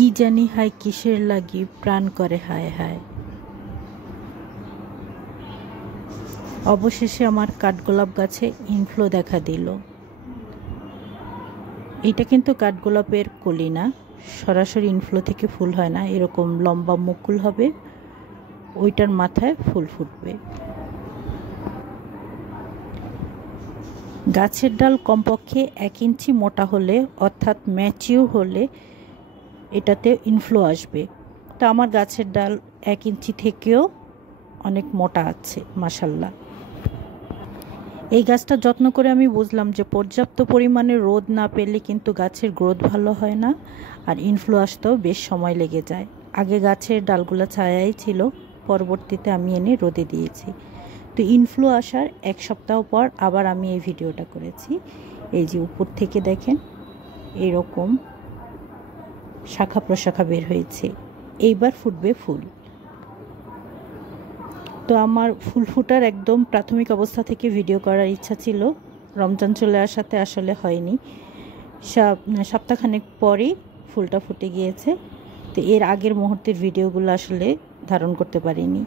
কি জানি হায় কিসের লাগি প্রাণ করে হায় হায়। অবশেষে আমার কাঠগোলাপ গাছে ইনফ্লো দেখা দিল। এটা কিন্তু কাঠগোলাপের কলি না, সরাসরি ইনফ্লো থেকে ফুল হয় না, এরকম লম্বা মুকুল হবে, ওইটার মাথায় ফুল ফুটবে। গাছের ডাল কমপক্ষে 1 ইঞ্চি মোটা হলে, অর্থাৎ ম্যাচিউর হলে এটাতে ইনফ্লো আসবে। তো আমার গাছের ডাল 1 ইঞ্চি থেকেও অনেক মোটা আছে মাশাল্লাহ। এই গাছটা যত্ন করে আমি বুঝলাম যে পর্যাপ্ত পরিমাণে রোদ না পেলে কিন্তু গাছের গ্রোথ ভালো হয় না, আর ইনফ্লো আসতেও বেশ সময় লেগে যায়। আগে গাছের ডালগুলো ছায়াই ছিল, পরবর্তীতে আমি এনে রোদে দিয়েছি। তো ইনফ্লো আসার 1 সপ্তাহ পর আবার আমি এই ভিডিওটা করেছি। এই যে উপর থেকে দেখেন এরকম শাখা প্রশাখা বের হয়েছে, এইবার ফুটবে ফুল। তো আমার ফুল ফুটার একদম প্রাথমিক অবস্থা থেকে ভিডিও করার ইচ্ছা ছিল, রমজান চলে আসাতে আসলে হয়নি। সপ্তাহখানেক পরেই ফুলটা ফুটে গিয়েছে। তো এর আগের মুহূর্তের ভিডিওগুলো আসলে ধারণ করতে পারিনি,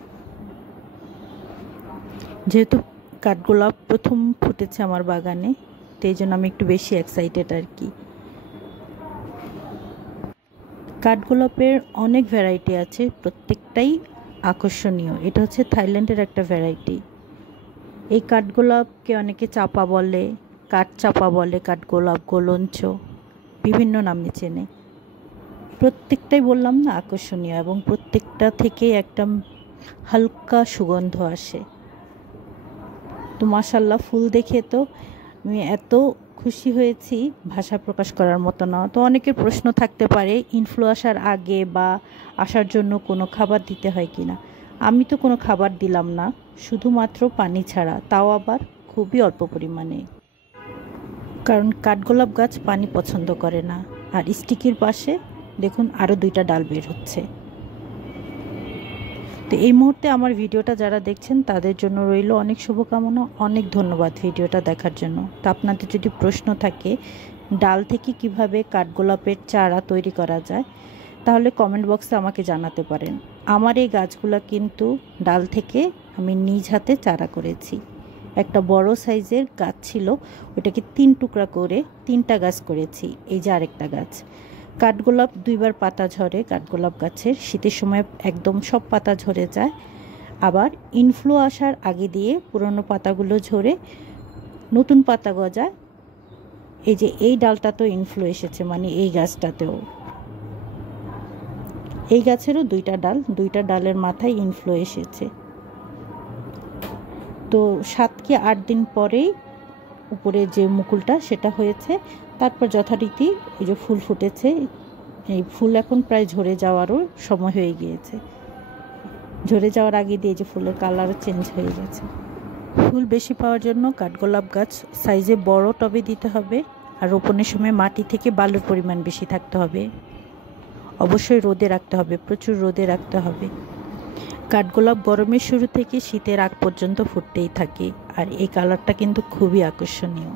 যেহেতু কাঠগোলাপ প্রথম ফুটেছে আমার বাগানে, তো এই জন্য আমি একটু বেশি এক্সাইটেড আর কি। কাঠগোলাপের অনেক ভ্যারাইটি আছে, প্রত্যেকটাই আকর্ষণীয়। এটা হচ্ছে থাইল্যান্ডের একটা ভ্যারাইটি। এই কাঠগোলাপকে অনেকে চাপা বলে, কাঠচাপা বলে, কাঠগোলাপ, গোলঞ্চ, বিভিন্ন নামে চেনে। প্রত্যেকটাই বললাম না আকর্ষণীয়, এবং প্রত্যেকটা থেকে একটা হালকা সুগন্ধ আসে। তো মাশাল্লাহ, ফুল দেখে তো আমি এত খুশি হয়েছি, ভাষা প্রকাশ করার মতো না। তো অনেকের প্রশ্ন থাকতে পারে ইনফ্লো আসার আগে বা আসার জন্য কোনো খাবার দিতে হয় কি না। আমি তো কোনো খাবার দিলাম না, শুধুমাত্র পানি ছাড়া, তাও আবার খুবই অল্প পরিমাণে, কারণ কাঠগোলাপ গাছ পানি পছন্দ করে না। আর স্টিকের পাশে দেখুন আরও 2টা ডাল বের হচ্ছে। তো এই মুহূর্তে আমার ভিডিওটা যারা দেখছেন তাদের জন্য রইল অনেক শুভকামনা, অনেক ধন্যবাদ ভিডিওটা দেখার জন্য। তো আপনাদের যদি প্রশ্ন থাকে ডাল থেকে কিভাবে কাঠগোলাপের চারা তৈরি করা যায়, তাহলে কমেন্ট বক্সে আমাকে জানাতে পারেন। আমার এই গাছগুলো কিন্তু ডাল থেকে আমি নিজ হাতে চারা করেছি। একটা বড় সাইজের গাছ ছিল, ওটাকে 3 টুকরা করে 3টা গাছ করেছি। এই যে আরেকটা গাছ। কাঠগোলাপ 2বার পাতা ঝরে, কাঠগোলাপ গাছের শীতের সময় একদম সব পাতা ঝরে যায়, আবার ইনফ্লো আসার আগে দিয়ে পুরনো পাতাগুলো ঝরে নতুন পাতা গজায়। এই যে এই ডালটা তো ইনফ্লো এসেছে, মানে এই গাছটাতেও, এই গাছেরও 2টা ডাল, 2টা ডালের মাথায় ইনফ্লো এসেছে। তো 7 কি 8 দিন পরেই উপরে যে মুকুলটা সেটা হয়েছে, তারপর যথারীতি এই যে ফুল ফুটেছে। এই ফুল এখন প্রায় ঝরে যাওয়ারও সময় হয়ে গিয়েছে, ঝরে যাওয়ার আগে দিয়ে যে ফুলের কালারও চেঞ্জ হয়ে গেছে। ফুল বেশি পাওয়ার জন্য কাঠগোলাপ গাছ সাইজে বড় টবে দিতে হবে, আর রোপণের সময় মাটি থেকে বালুর পরিমাণ বেশি থাকতে হবে। অবশ্যই রোদে রাখতে হবে, প্রচুর রোদে রাখতে হবে। কাঠগোলাপ গরমের শুরু থেকে শীতের আগ পর্যন্ত ফুটতেই থাকে, আর এই কালারটা কিন্তু খুবই আকর্ষণীয়।